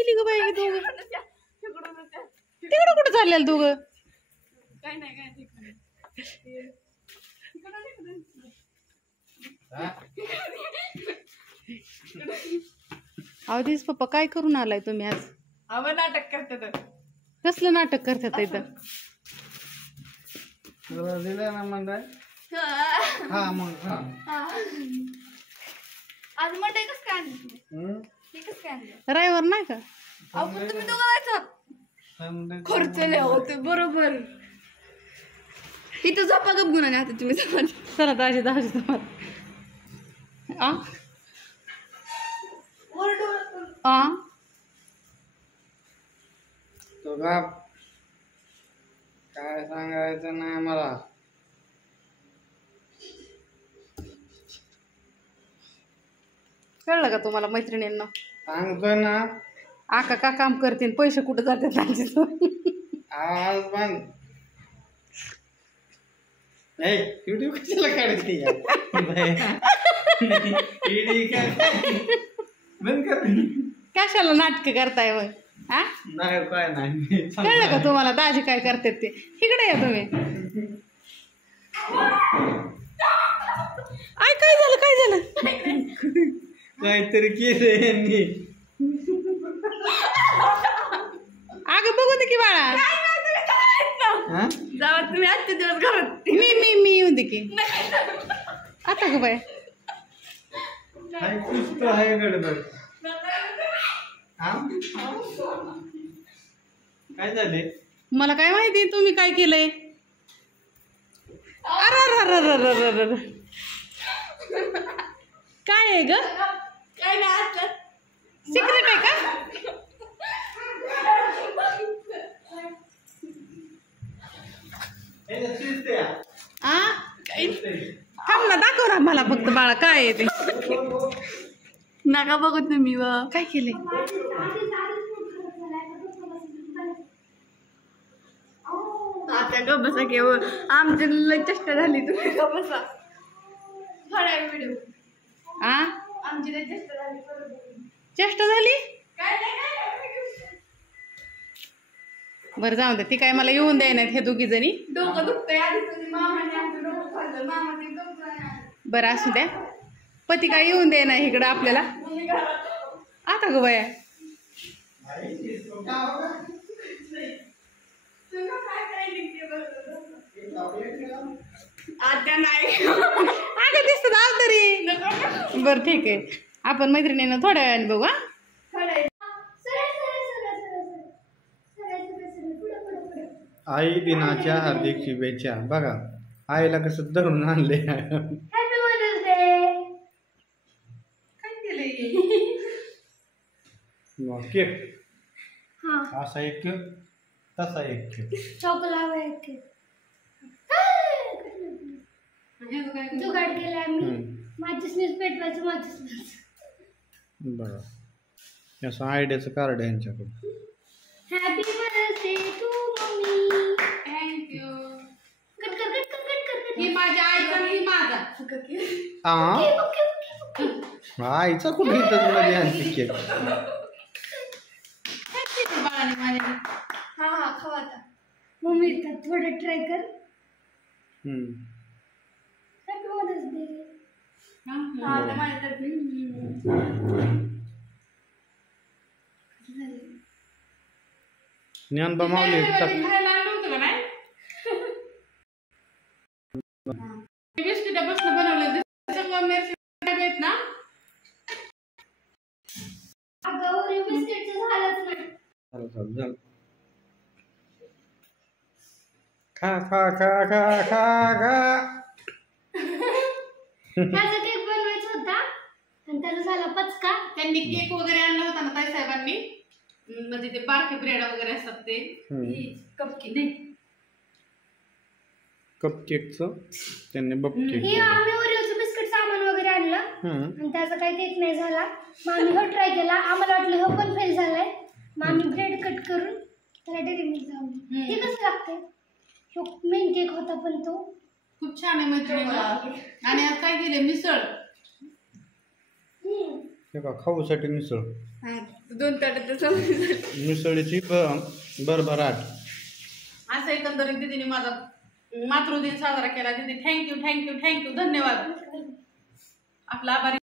गेली ग बाई दोघं तिकडं कुठं चाललेलं दोघं काय नाही काय अवधीच पप्पा काय करून आलाय तुम्ही आज आम्हाला नाटक करतात कसलं नाटक करतात इथं दिलं ना मंडळ हा मग हा आज मंडई कसं काय आणली तुम्ही कसं काय आणलं ड्रायव्हर नाही का अहो पण तुम्ही दोघं जायचं खर्च लय होते बरोबर इथं झोपा गप गुन्हा आता तुम्ही चला दाजी दाजी तुम्हाला तो बाप काय सांगायचं नाही मला कळलं का तुम्हाला मैत्रिणींना सांगतोय ना आका का काम करतील पैसे कुठे जातात त्यांचे आवाज बंद व्हिडिओ कशाला काढते बंद कर कशाला नाटक करताय मग हा नाही काय नाही कळलं का तुम्हाला दाजी काय करतात ते इकडे या तुम्ही आय काय झालं काहीतरी केलं यांनी अगं बघू दे की बाळा जावा तुम्ही आजचे दिवस घरात मी येऊ दे की आता ग बाय पुस्त आहे गडबड काय झाले मला काय माहिती तुम्ही काय केलंय अर काय आहे ग काय नाही आता सिक्रेट आहे का आ थांब ना दाखव ना मला फक्त बाळा काय आहे ते नका बघू तुम्ही व काय केलंय आता ग बसा केवळ आमची लय चेष्टा झाली तुम्ही ग बसा थोडा व्हिडिओ आ आमची लय चेष्टा झाली चेष्टा झाली काय बरं जाऊ दे ती काय मला येऊन द्याय नाहीत हे दोघी जणी डोकं दुखतंय आधी तुम्ही मामाने आमचं डोकं खाल्लं मामाने बरं असू द्या पती काय येऊन द्याय नाही इकडं आपल्याला आता ग बाया आता नाही अगं दिसत आव तरी बरं ठीक आहे आपण मैत्रिणींना थोड्या वेळाने बघू हा आई दिनाच्या हार्दिक शुभेच्छा बघा आईला कसं धरून आणले केक असा एक केक तसा एक केक जुगाड केलाय मी माझीच पेटवायचं माझीच बरं असं आयडियाचं कार्ड आहे यांच्याकडून happy birthday to mummy thank you cut कर कट कर कट कर ही माझ्या आईचा ही माझा आईचा कुठे इथं मध्ये आणते केक बाळाने माझ्या हा हा खावा आता मम्मी थोडं ट्राय कर हॅपी मदर्स डे हा आता माझ्यातर्फे ज्ञानबा माऊली खायला आणलं होतं का नाही बिस्किटापासून बनवले सगळं मिरची आहेत ना अगं ओरिओ बिस्किटचं झालंच नाही झालं खा खा खा खा खा खा त्याचा केक बनवायचा होता आणि त्याचा झाला पचका त्यांनी केक वगैरे आणला होता ना ताई साहेबांनी म्हणजे ते बारके ब्रेड वगैरे असतात ते कपकी नाही कपकेकचं त्यांनी बपकेक हे आम्ही ओरिओचं बिस्किट सामान वगैरे आणलं आणि त्याचा काही केक नाही झाला मग आम्ही हो ट्राय केला आम्हाला वाटलं हो पण फेल झालाय मग आम्ही ब्रेड कट करून त्याला डेअरी मिल्क लावली ते कसं लागतंय तो मेन केक होता पण तो खूप छान आहे मैत्रिणीला आणि आज काय केले मिसळ खाऊसाठी मिसळ 2 ताटात समज मिसळीची भरभराट. असं एकंदरीत दीदीने माझा मातृदिन साजरा केला. दीदी थँक्यू थँक्यू थँक्यू, धन्यवाद. आपला आभारी.